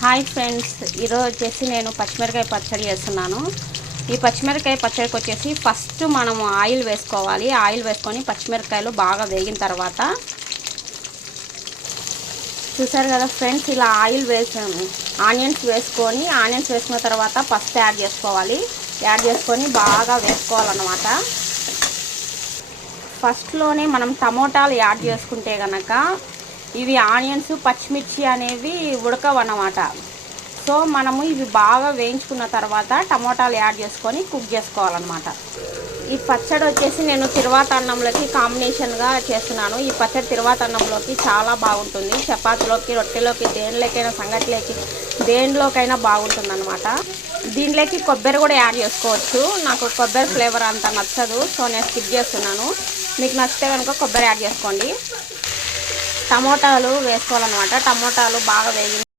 Hi friends, ఈరోజు వచ్చేసి నేను పచ్చిమిరకాయ పచ్చడి చేస్తున్నాను. ఈ పచ్చిమిరకాయ పచ్చడికి వచ్చేసి ఫస్ట్ మనము ఆయిల్ వేసుకోవాలి. ఆయిల్ వేసుకొని పచ్చిమిరకాయలు బాగా వేగిన తర్వాత చూసారు కదా ఫ్రెండ్స్, ఇలా ఆయిల్ వేసాము. ఆనియన్స్ వేసుకున్న తర్వాత పసుపు యాడ్ చేసుకోవాలి. యాడ్ చేసుకొని బాగా వేసుకోవాలన్నమాట. ఫస్ట్లోనే మనం టమోటాలు యాడ్ చేసుకుంటే కనుక ఇవి ఆనియన్స్ పచ్చిమిర్చి అనేవి ఉడకవన్నమాట. సో మనము ఇవి బాగా వేయించుకున్న తర్వాత టమోటాలు యాడ్ చేసుకొని కుక్ చేసుకోవాలన్నమాట. ఈ పచ్చడి వచ్చేసి నేను తిరువాత అన్నంలోకి కాంబినేషన్గా చేస్తున్నాను. ఈ పచ్చడి తిరువాత అన్నంలోకి చాలా బాగుంటుంది. చపాతీలోకి, రొట్టెలోకి, దేనిలోకైనా, సంగటిలోకి, దేనిలోకైనా బాగుంటుంది అనమాట. దీంట్లోకి కొబ్బరి కూడా యాడ్ చేసుకోవచ్చు. నాకు కొబ్బరి ఫ్లేవర్ అంత నచ్చదు, సో నేను స్కిప్ చేస్తున్నాను. మీకు నచ్చితే కనుక కొబ్బరి యాడ్ చేసుకోండి. టమోటాలు వేసుకోవాలన్నమాట. టమోటాలు బాగా వేగి